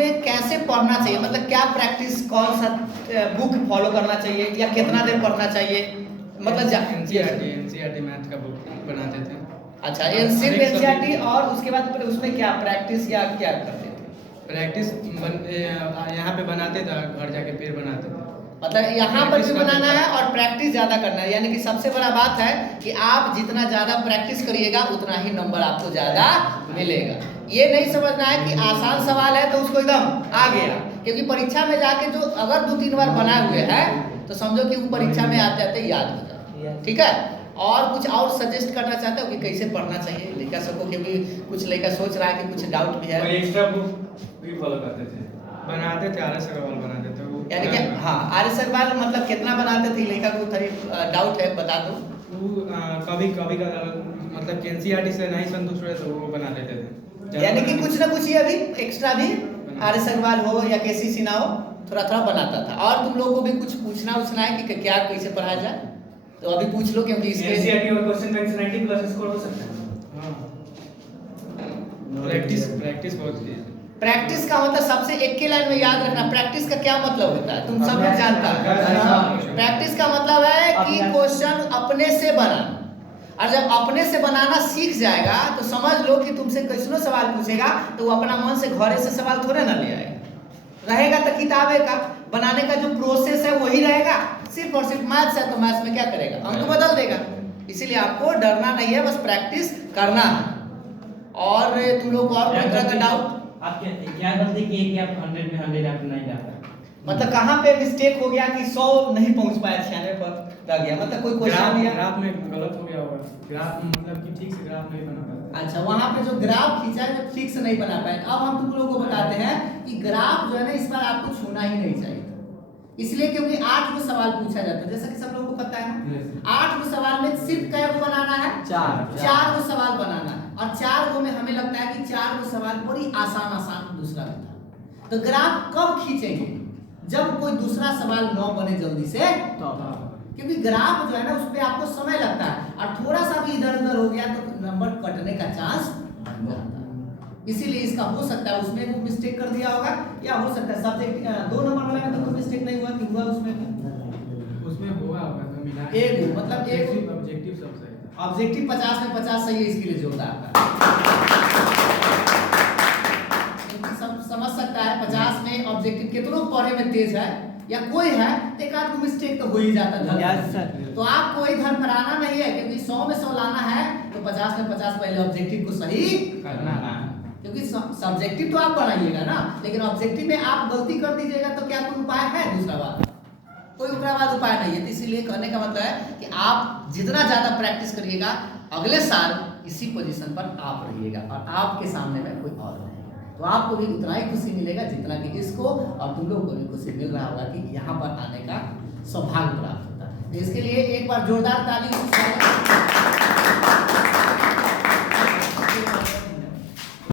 उसमें कैसे पढ़ना चाहिए, मतलब क्या प्रैक्टिस, कौन सा बुक फॉलो करना चाहिए या कितना देर पढ़ना चाहिए, मतलब एनसीईआरटी मैथ का बुक बनाते थे। अच्छा, सिर्फ एनसीईआरटी, और उसके बाद फिर उसमें क्या प्रैक्टिस या क्या करते थे? प्रैक्टिस यहाँ पे बनाते थे, घर जाके फिर बनाते थे। मतलब यहाँ पर भी बनाना है और प्रैक्टिस ज़्यादा करना है, यानी कि सबसे बड़ा बात है कि आप जितना ज़्यादा प्रैक्टिस करिएगा उतना ही नंबर आपको ज़्यादा मिलेगा। ये नहीं समझना है कि आसान सवाल है तो उसको एकदम आ गया, क्योंकि परीक्षा में जाके जो अगर 2-3 बार बनाए हुए हैं तो समझो कि वो परीक्षा में आते आते याद हो जाए। ठीक है, और कुछ और सजेस्ट करना चाहते हो कि कैसे पढ़ना चाहिए लड़का सबको, क्योंकि कुछ लड़का सोच रहा है कि कुछ डाउट भी है। एक्स्ट्रा बुक भी फॉलो करते थे, बनाते थे, आर.एस. अग्रवाल बनाते थे वो, यानी कि हाँ, आर.एस. अग्रवाल मतलब कितना बनाते थे लड़का को, थोड़ी डाउट है, बता दो। वो कभी कभी का मतलब एनसीईआरटी से नहीं संतुष्ट हुए तो वो बना लेते थे, यानी कि कुछ ना कुछ ये अभी एक्स्ट्रा भी आर.एस. अग्रवाल हो या केसी सिन्हा हो, थोड़ा थोड़ा बनाता था। और तुम लोगों को भी कुछ पूछना है कि क्या कैसे पढ़ा जाए, तो अभी पूछ लो, क्योंकि इसके एनसीईआरटी और क्वेश्चन बैंक से 90+ स्कोर हो सकता है। हाँ, प्रैक्टिस बहुत की। प्रैक्टिस का मतलब सबसे एक के लाइन में याद रखना, प्रैक्टिस का क्या मतलब होता है तुम सब लोग जानता है। प्रैक्टिस का मतलब है कि क्वेश्चन अपने से बनाना, और जब अपने से बनाना सीख जाएगा तो समझ लो कि तुमसे कैसनो सवाल पूछेगा तो वो अपना मन से घरे से सवाल थोड़े ना ले आएगा, रहेगा तो किताबे का बनाने का जो प्रोसेस है वही रहेगा। सिर्फ और सिर्फ मैथ्स है तो मैथ्स में क्या करेगा, अंक बदल देगा। इसीलिए आपको डरना नहीं है, बस प्रैक्टिस करना है। और तुम लोग और कोई तरह का डाउट, आप क्या गलती की कि आप 100 में 100 आप नहीं ला पाए, मतलब कहाँ पे मिस्टेक हो गया कि 100 नहीं पहुंच पाया, 96 पर रह गया, मतलब कोई क्वेश्चन या ग्राफ में गलत हो गया होगा, ग्राफ मतलब कि ठीक से ग्राफ नहीं बना पाया। अच्छा, वहां पे जो ग्राफ खींचा है जो ठीक से नहीं बना पाए। अब हम तुम लोगों को बताते हैं कि ग्राफ जो है ना इस बार आपको छूना ही नहीं चाहिए, इसलिए क्योंकि 8 गो सवाल पूछा जाता है, जैसा कि सब लोगों को पता है। 8 गो सवाल में सिर्फ कै गो बनाना है, 4 गो सवाल बनाना है, और 4 गो में हमें लगता है कि 4 गो सवाल बड़ी आसान दूसरा होता है। तो ग्राफ कब खींचेंगे, जब कोई दूसरा सवाल न बने जल्दी से, क्योंकि ग्राफ जो है ना उस पर आपको समय लगता है, और थोड़ा सा भी इधर उधर हो गया तो नंबर कटने का चांस बन जाता है। इसीलिए इसका हो सकता है उसमें वो मिस्टेक कर दिया होगा, या हो सकता है सब्जेक्ट 2 नंबर वाले में तो कोई मिस्टेक नहीं हुआ कि हुआ उसमें हुआ होगा तो मिला एक, मतलब एक ऑब्जेक्टिव सब सही था। ऑब्जेक्टिव 50 में 50 सही है, इसके लिए जोरदार सब समझ सकता है। 50 में ऑब्जेक्टिव कितनों पढ़े में तेज है या कोई है, एक आध मिस्टेक तो हो ही जाता है। तो आपको इधर भराना नहीं है, क्योंकि 100 में 100 लाना है तो 50 में 50 पहले ऑब्जेक्टिव को सही करना है, क्योंकि सब्जेक्टिव तो आप बनाइएगा ना, लेकिन ऑब्जेक्टिव में आप गलती कर दीजिएगा तो क्या कोई उपाय है दूसरा बात, कोई दूसरा बात उपाय नहीं है। तो इसीलिए कहने का मतलब है कि आप जितना ज्यादा प्रैक्टिस करिएगा अगले साल इसी पोजीशन पर आप रहिएगा, और आपके सामने में कोई और नहीं, तो आपको भी उतना ही खुशी मिलेगा जितना कि इसको, और तुम लोगों को भी खुशी मिल रहा होगा कि यहाँ पर आने का सौभाग्य प्राप्त होता है। इसके लिए एक बार जोरदार ताली।